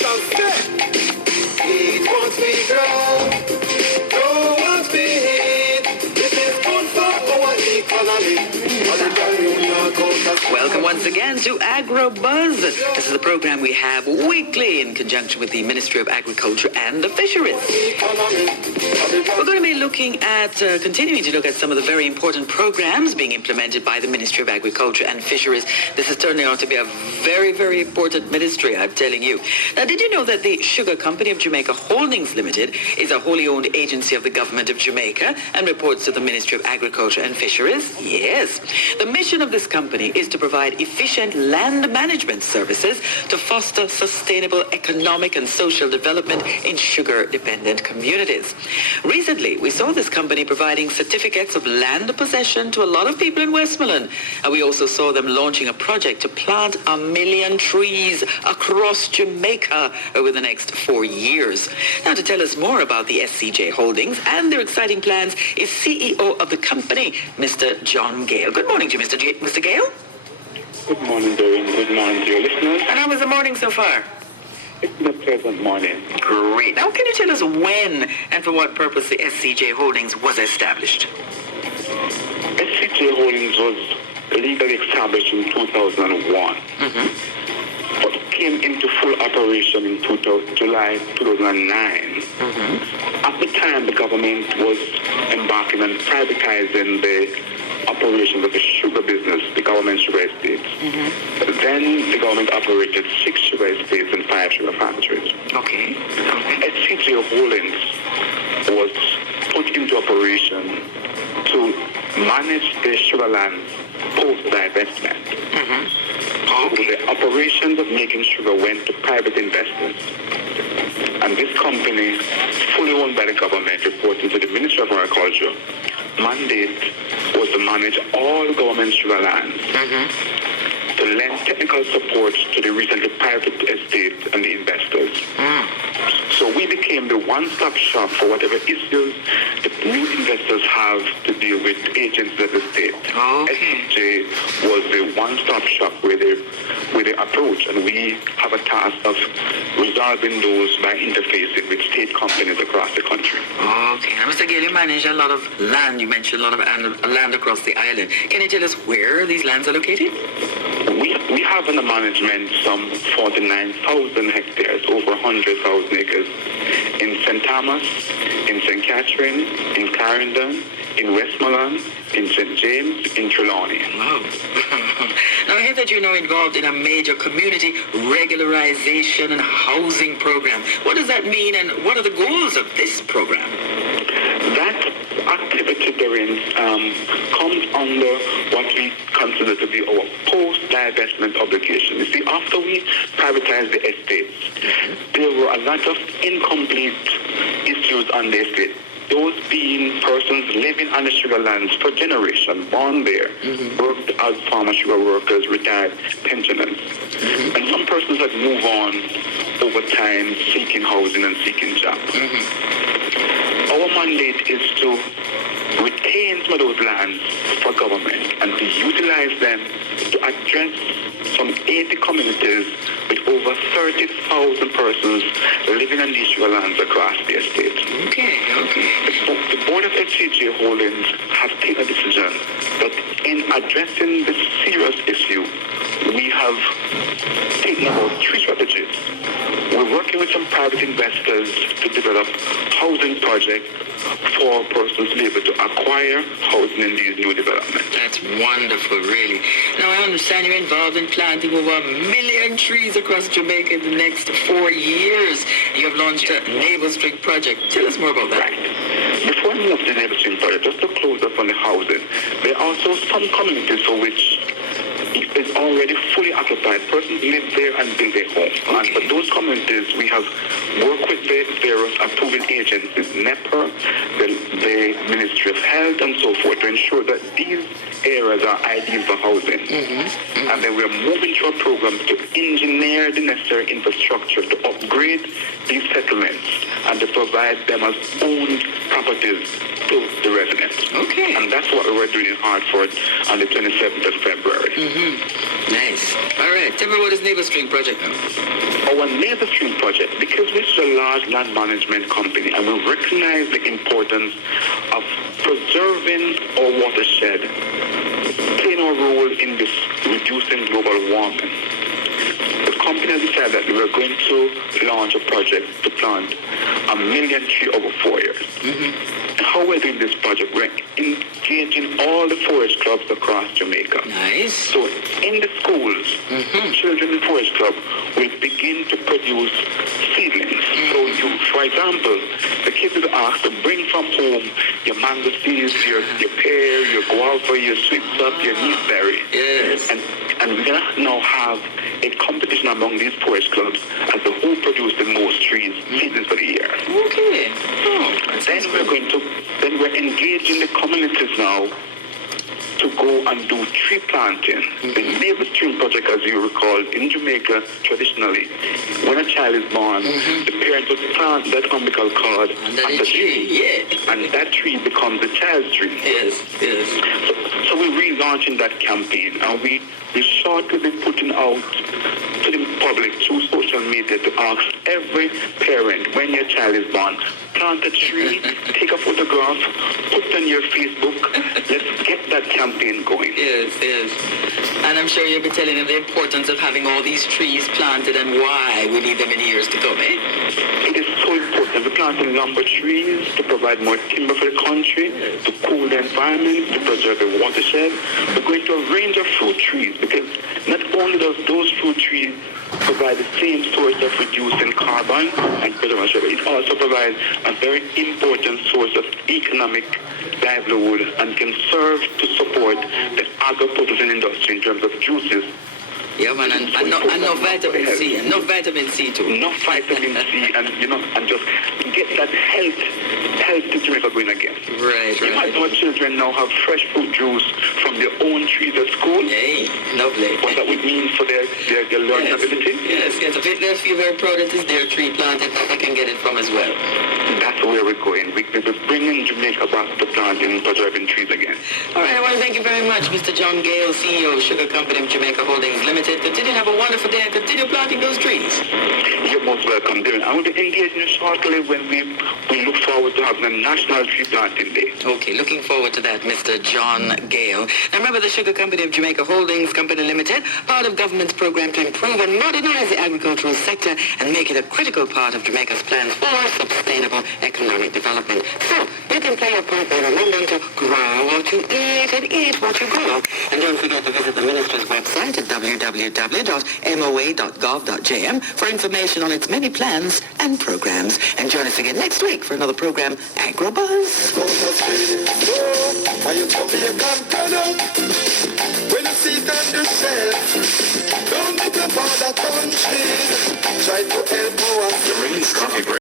shall say, eat what we grow what we eat. This is good for our economy. Welcome once again to AgroBuzz. This is a program we have weekly in conjunction with the Ministry of Agriculture and Fisheries. We're going to be looking at, continuing to look at some of the very important programs being implemented by the Ministry of Agriculture and Fisheries. This is turning out to be a very, very important ministry, I'm telling you. Now, did you know that the Sugar Company of Jamaica Holdings Limited is a wholly owned agency of the government of Jamaica and reports to the Ministry of Agriculture and Fisheries? Yes. The mission of this company is to provide efficient land management services to foster sustainable economic and social development in sugar-dependent communities. Recently, we saw this company providing certificates of land possession to a lot of people in Westmoreland. And we also saw them launching a project to plant 1 million trees across Jamaica over the next 4 years. Now, to tell us more about the SCJ Holdings and their exciting plans is CEO of the company, Mr. John Gale. Good morning to you, Mr. Gale. Good morning, Doreen. Good morning to your listeners. And how was the morning so far? It's been a pleasant morning. Great. Now, can you tell us when and for what purpose the SCJ Holdings was established? SCJ Holdings was legally established in 2001, but came into full operation in July 2009. At the time, the government was embarking on privatizing the operations of the sugar business, the government sugar estates. Then the government operated 6 sugar estates and 5 sugar factories. Okay. SCJ Holdings was put into operation to manage the sugar lands post-divestment. So the operations of making sugar went to private investors. And this company, fully owned by the government, reporting to the Ministry of Agriculture, mandate was to manage all government sugar lands, to lend technical support to the recently private estates and the investors. So we became the one-stop shop for whatever issues the new investors have to deal with agencies of the state. SCJ was the one-stop shop where they approach, and we have a task of resolving those by interfacing with state companies across the country. Okay. Now, Mr. Gale, you manage a lot of land. You mentioned a lot of land across the island. Can you tell us where these lands are located? We have in the management some 49,000 hectares, over 100,000 acres in St. Thomas, in St. Catherine, in Clarendon, in Westmoreland, in St. James, in Trelawney. Wow. Now, I hear that you're now involved in a major community regularization and housing program. What does that mean, and what are the goals of this program? That activity therein comes under what we consider to be our post-divestment obligation. You see, after we privatized the estates, there were a lot of incomplete issues on the estate. Those being persons living on the sugar lands for generations, born there, worked as farmer sugar workers, retired pensioners. And some persons had moved on over time, seeking housing and seeking jobs. Our mandate is to retain some of those lands for government and to utilize them to address some 80 communities with over 30,000 persons living on these sugar lands across the estate. Okay. The board of SCJ Holdings have taken a decision that in addressing this serious issue, we have taken about 3 strategies. We're working with some private investors to develop housing projects for persons to be able to acquire housing in these new developments. That's wonderful, really. Now, I understand you're involved in planting over 1 million trees across Jamaica in the next 4 years. You have launched a Naval String project. Tell us more about that. Right. Before we move to the Naval String project, just to close up on the housing, there are also some communities for which is already fully occupied. Persons live there and build their home. And for those communities, we have worked with the various approving agencies, NEPA, the Ministry of Health, and so forth, to ensure that these areas are ideal for housing. And then we're moving through a program to engineer the necessary infrastructure to upgrade these settlements and to provide them as owned properties to the residents. Okay. And that's what we were doing in Hartford on the 27th of February. Nice. All right. Tell me what is Neighbor Stream project now? Our Neighbor Stream project, because we're a large land management company and we recognize the importance of preserving our watershed, playing a role in this reducing global warming. The company has decided that we are going to launch a project to plant 1 million trees over 4 years. How we're doing this project, we're engaging all the forest clubs across Jamaica. Nice. So in the schools, children in forest club will begin to produce seedlings. So you, for example, the kids will ask to bring from home your mango seeds, your pear, your guava, your sweet stuff, your neatberry. Yes. And we're going to now have a competition among these forest clubs as to who produce the most trees, seedlings for the year. Okay. Then we're engaging the communities now to go and do tree planting. The Neighbor Stream project, as you recall, in Jamaica, traditionally, when a child is born, the parent would plant that umbilical cord Under the tree. Yeah. and that tree becomes the child's tree. Yes. Yes. So we're relaunching that campaign, and we shortly be putting out to the public through social media to ask every parent, when your child is born, plant a tree, take a photograph, put it on your Facebook. Let's get that campaign going. Yes, yes. And I'm sure you'll be telling them the importance of having all these trees planted and why we need them in years to come, eh? It is so important. We're planting lumber trees to provide more timber for the country, to cool the environment, to preserve the watershed. We're going to a range of fruit trees because not only does those fruit trees provide the same source of reducing carbon and preservation, it also provides a very important source of economic livelihood and can serve to support the agro-processing industry in terms of juices. Yeah, man, and no vitamin C, and no vitamin C too. No vitamin C, and and just get that health to Jamaica going again. Right, You might know children now have fresh fruit juice from their own trees at school. Hey, lovely. What that would mean for their learning ability. Yes. There's few very proud that is their tree planted, they can get it from as well. That's where we're going. We're bringing Jamaica back to planting and preserving trees again. All right, I want to thank you very much, Mr. John Gale, CEO of Sugar Company of Jamaica Holdings Limited. Continue to have a wonderful day and continue planting those trees. You're most welcome, Darren. I will be engaging you shortly when we look forward to having a National Tree Planting Day. Okay, looking forward to that, Mr. John Gale. Now remember, the Sugar Company of Jamaica Holdings Company Limited, part of government's program to improve and modernize the agricultural sector and make it a critical part of Jamaica's plan for sustainable economic development. So, you can play a part by remembering to grow what you eat and eat what you grow. And don't forget to visit the Ministry's website at www.moa.gov.jm for information on its many plans and programs. And join us again next week for another program, AgroBuzz. When you see it on the shelf, don't look about the country. Try to help our